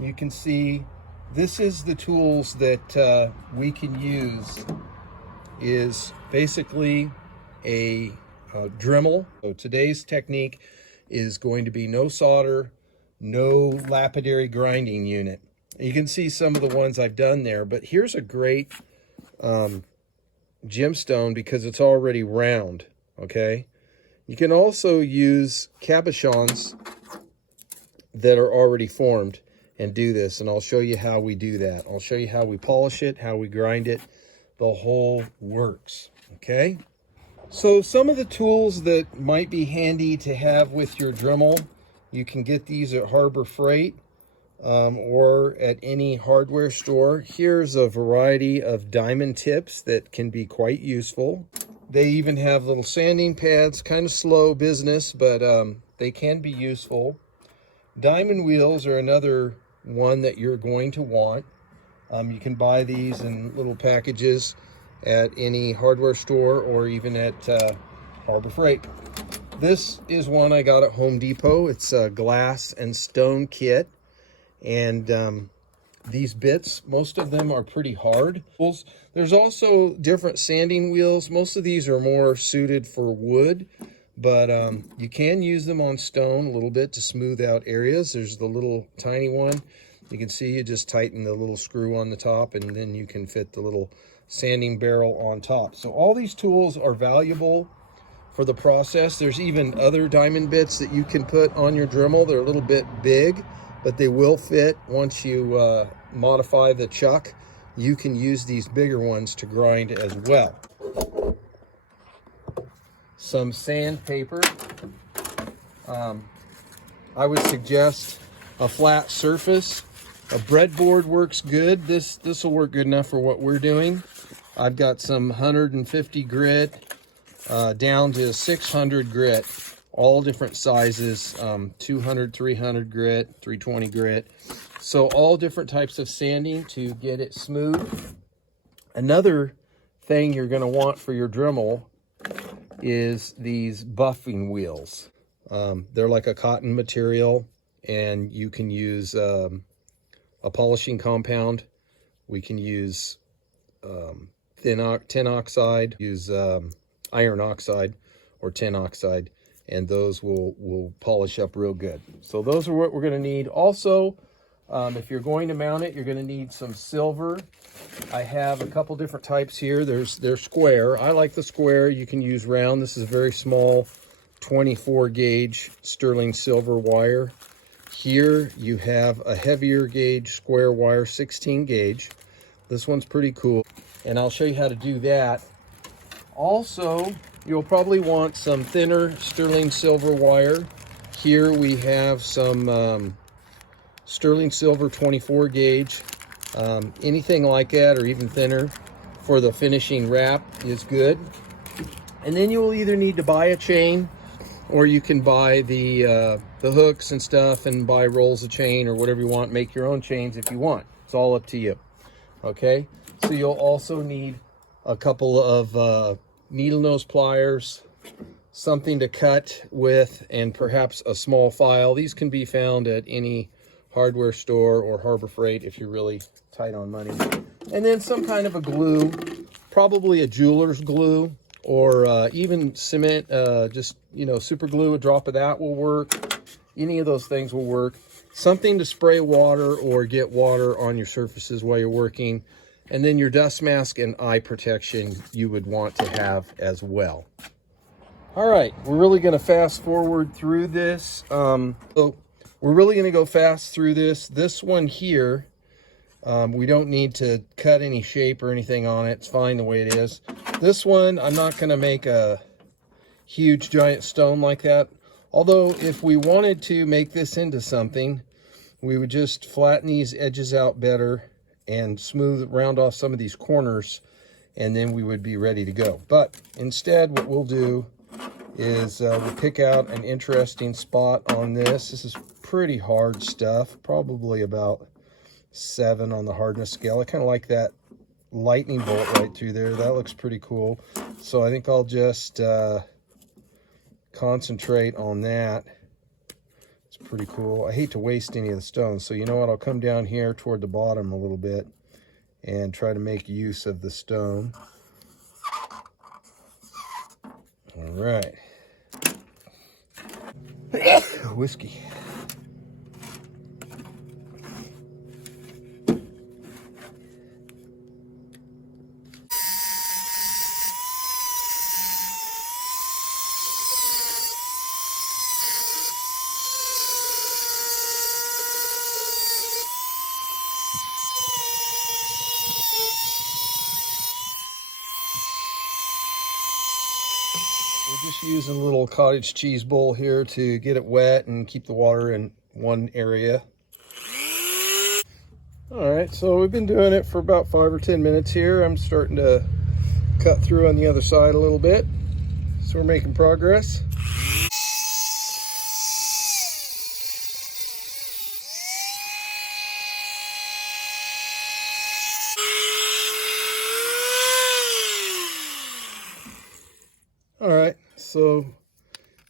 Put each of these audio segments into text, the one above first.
you can see this is the tools that we can use. Is basically a Dremel. So today's technique is going to be no solder, no lapidary grinding unit. You can see some of the ones I've done there, but here's a great gemstone because it's already round, okay? You can also use cabochons that are already formed and do this, and I'll show you how we do that. I'll show you how we polish it, how we grind it, the whole works, okay? So some of the tools that might be handy to have with your Dremel, you can get these at Harbor Freight or at any hardware store. Here's a variety of diamond tips that can be quite useful. They even have little sanding pads, kind of slow business, but they can be useful. Diamond wheels are another one that you're going to want. You can buy these in little packages at any hardware store or even at Harbor Freight. This is one I got at Home Depot. It's a glass and stone kit. And these bits, most of them are pretty hard. There's also different sanding wheels. Most of these are more suited for wood, but you can use them on stone a little bit to smooth out areas. There's the little tiny one. You can see you just tighten the little screw on the top, and then you can fit the little sanding barrel on top. So all these tools are valuable for the process. There's even other diamond bits that you can put on your Dremel. They're a little bit big, but they will fit once you modify the chuck. You can use these bigger ones to grind as well. Some sandpaper. I would suggest a flat surface. A breadboard works good. This will work good enough for what we're doing. I've got some 150 grit down to 600 grit, all different sizes, 200, 300 grit, 320 grit. So all different types of sanding to get it smooth. Another thing you're going to want for your Dremel is these buffing wheels. They're like a cotton material, and you can use a polishing compound. We can use tin oxide, use iron oxide or tin oxide, and those will polish up real good. So those are what we're going to need. Also, if you're going to mount it, you're going to need some silver. I have a couple different types here. They're square. I like the square. You can use round. This is a very small 24 gauge sterling silver wire. Here you have a heavier gauge square wire, 16 gauge. This one's pretty cool, and I'll show you how to do that. Also, you'll probably want some thinner sterling silver wire. Here we have some sterling silver 24 gauge. Anything like that or even thinner for the finishing wrap is good. And then you will either need to buy a chain, or you can buy the hooks and stuff and buy rolls of chain or whatever you want. Make your own chains if you want. It's all up to you. Okay, so you'll also need a couple of needle nose pliers, something to cut with, and perhaps a small file. These can be found at any hardware store or Harbor Freight if you're really tight on money. And then some kind of a glue, probably a jeweler's glue, or even cement, just, you know, super glue. A drop of that will work. Any of those things will work. Something to spray water or get water on your surfaces while you're working. And then your dust mask and eye protection you would want to have as well. All right, we're really going to fast forward through this. So we're really going to go fast through this. This one here, we don't need to cut any shape or anything on it. It's fine the way it is. This one, I'm not going to make a huge giant stone like that. Although if we wanted to make this into something, we would just flatten these edges out better and round off some of these corners, and then we would be ready to go. But instead, what we'll do is we'll pick out an interesting spot on this. This is pretty hard stuff, probably about 7 on the hardness scale. I kind of like that lightning bolt right through there. That looks pretty cool. So I think I'll just concentrate on that. It's pretty cool. I hate to waste any of the stones, so you know what? I'll come down here toward the bottom a little bit and try to make use of the stone. All right. Whiskey. We're just using a little cottage cheese bowl here to get it wet and keep the water in one area. All right, so we've been doing it for about 5 or 10 minutes here. I'm starting to cut through on the other side a little bit. So we're making progress. All right, so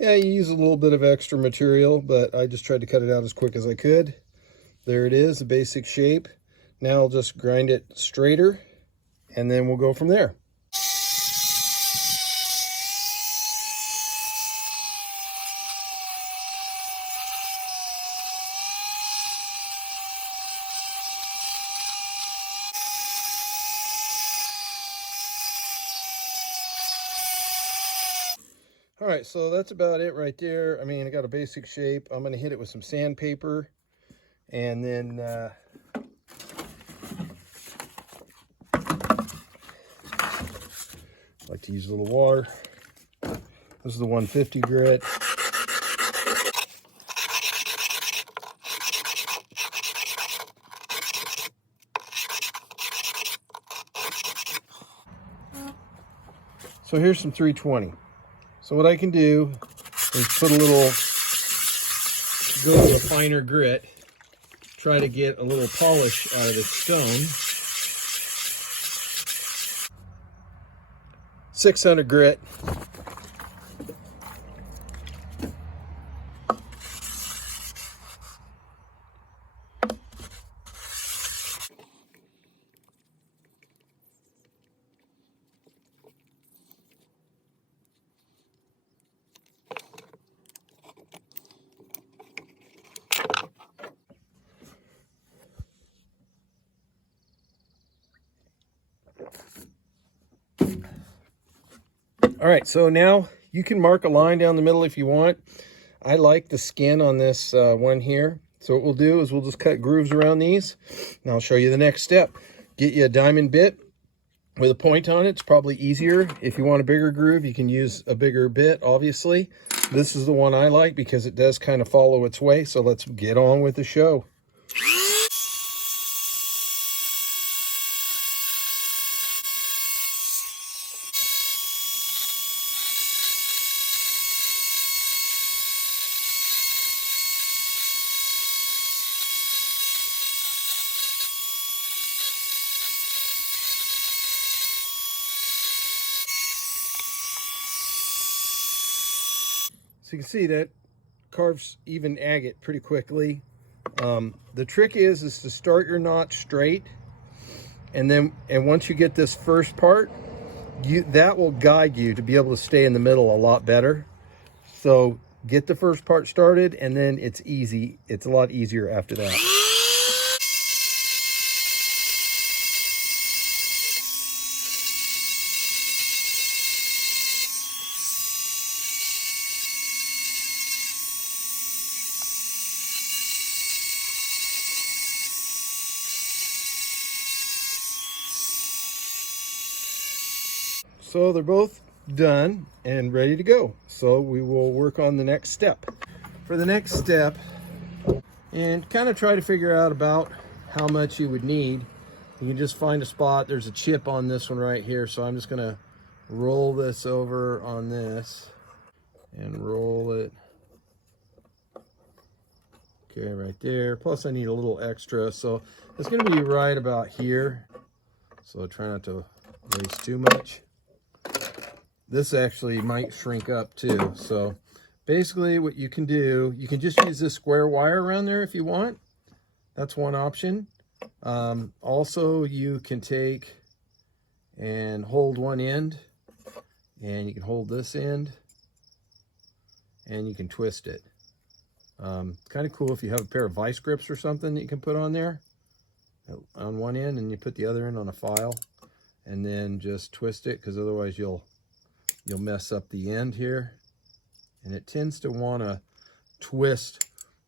yeah, you use a little bit of extra material, but I just tried to cut it out as quick as I could. There it is, a basic shape. Now I'll just grind it straighter, and then we'll go from there. All right, so that's about it right there. I mean, I got a basic shape. I'm going to hit it with some sandpaper, and then I like to use a little water. This is the 150 grit. So here's some 320. So what I can do is put a little, go with a finer grit, try to get a little polish out of the stone. 600 grit. All right, so now you can mark a line down the middle if you want. I like the skin on this one here. So what we'll do is we'll just cut grooves around these, and I'll show you the next step. Get you a diamond bit with a point on it. It's probably easier. If you want a bigger groove, you can use a bigger bit, obviously. This is the one I like because it does kind of follow its way. So let's get on with the show. So you can see that carves even agate pretty quickly. The trick is to start your knot straight, and once you get this first part, that will guide you to be able to stay in the middle a lot better. So get the first part started, and then it's easy. It's a lot easier after that. So they're both done and ready to go. So we will work on the next step. For the next step, and kind of try to figure out about how much you would need, you can just find a spot. There's a chip on this one right here. So I'm just gonna roll this over on this and roll it. Okay, right there. Plus I need a little extra. So it's gonna be right about here. So try not to waste too much. This actually might shrink up too. So basically what you can do, you can just use this square wire around there if you want. That's one option. Also, you can take and hold one end, and you can hold this end, and you can twist it. It's kind of cool if you have a pair of vice grips or something that you can put on there on one end, and you put the other end on a file, and then just twist it, because otherwise you'll mess up the end here. And it tends to want to twist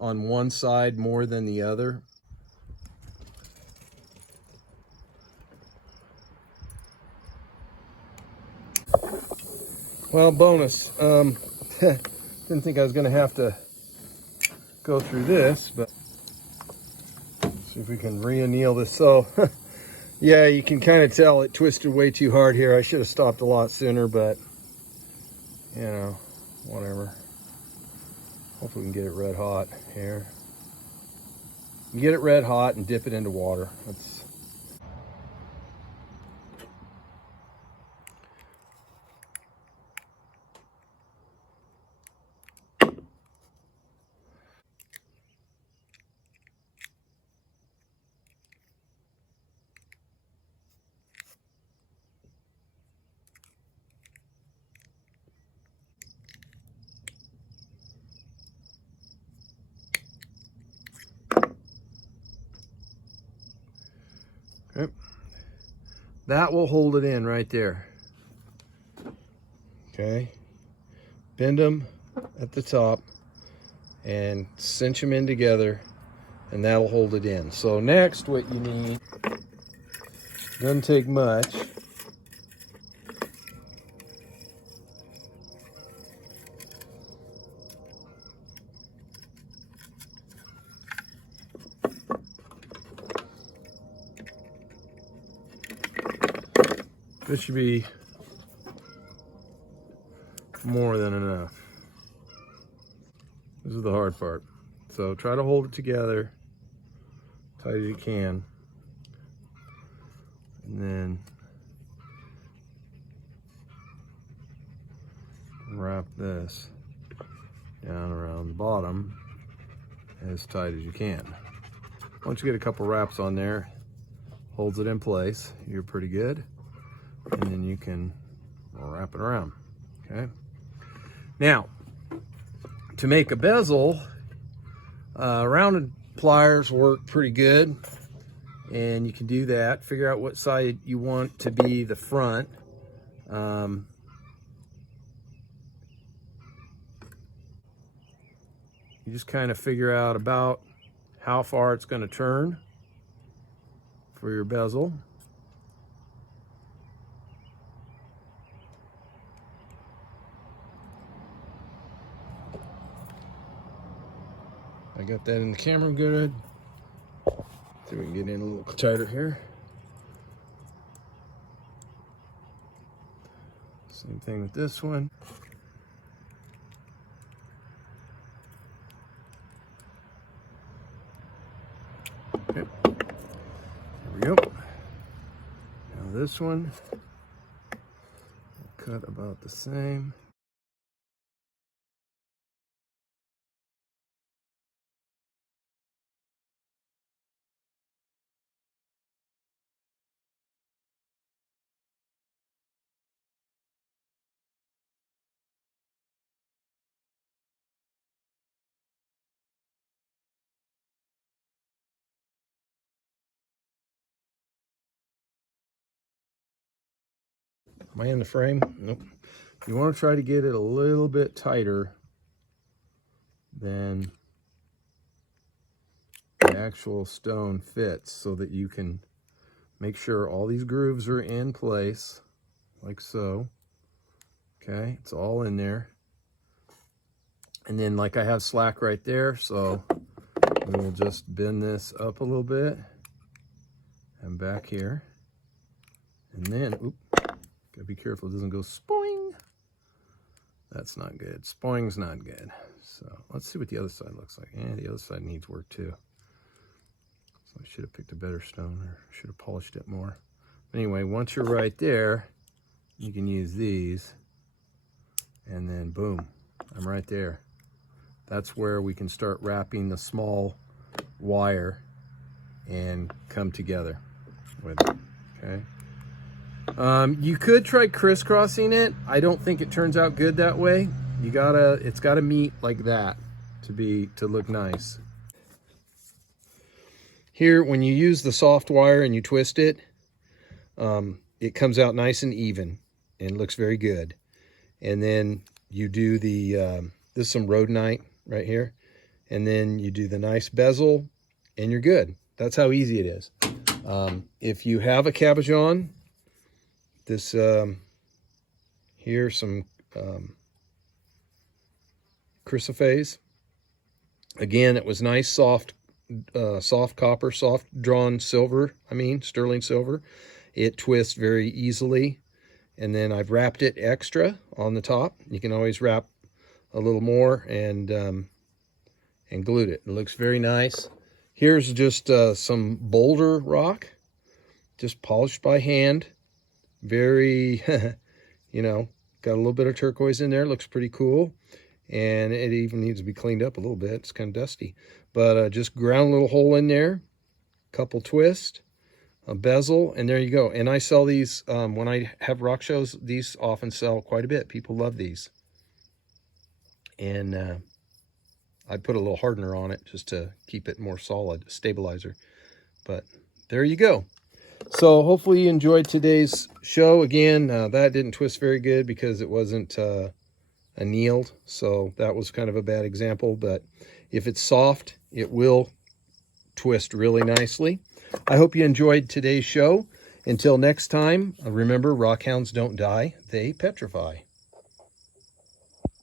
on one side more than the other. Well, bonus. Didn't think I was going to have to go through this, but see if we can re-anneal this. So, yeah, you can kind of tell it twisted way too hard here. I should have stopped a lot sooner, but, you know, whatever. Hopefully we can get it red hot here. You get it red hot and dip it into water. That's okay. That will hold it in right there. Okay. Bend them at the top and cinch them in together, and that'll hold it in. So next, what you need, doesn't take much. This should be more than enough. This is the hard part. So try to hold it together tight as you can. And then wrap this down around the bottom as tight as you can. Once you get a couple wraps on there, holds it in place, you're pretty good. And then you can wrap it around, okay? Now, to make a bezel, rounded pliers work pretty good, and you can do that. Figure out what side you want to be the front. You just kind of figure out about how far it's going to turn for your bezel. I got that in the camera good. See if we can get in a little tighter here. Same thing with this one. Okay. There we go. Now this one, we'll cut about the same. Am I in the frame? Nope. You want to try to get it a little bit tighter than the actual stone fits, so that you can make sure all these grooves are in place, like so. Okay, it's all in there. And then, like, I have slack right there, so we'll just bend this up a little bit and back here. And then, oop, gotta be careful it doesn't go spoing. That's not good. Spoing's not good. So let's see what the other side looks like. Yeah, the other side needs work too. So I should have picked a better stone, or should have polished it more. Anyway, once you're right there, you can use these, and then boom, I'm right there. That's where we can start wrapping the small wire and come together with it, okay? You could try crisscrossing it. I don't think it turns out good that way. It's gotta meet like that to look nice. Here, when you use the soft wire and you twist it, it comes out nice and even and looks very good. And then you do the, this is some rhodonite right here. And then you do the nice bezel and you're good. That's how easy it is. If you have a cabochon, this, here's some chrysoprase. Again, it was nice, soft copper, soft drawn silver, sterling silver. It twists very easily. And then I've wrapped it extra on the top. You can always wrap a little more and glued it. It looks very nice. Here's just some boulder rock, just polished by hand. Very, you know, got a little bit of turquoise in there. Looks pretty cool. And it even needs to be cleaned up a little bit. It's kind of dusty. But just ground a little hole in there, couple twists, a bezel, and there you go. And I sell these, when I have rock shows, these often sell quite a bit. People love these. And I put a little hardener on it just to keep it more solid, stabilizer. But there you go. So hopefully you enjoyed today's show. Again, that didn't twist very good because it wasn't annealed. So that was kind of a bad example. But if it's soft, it will twist really nicely. I hope you enjoyed today's show. Until next time, remember, rockhounds don't die, they petrify.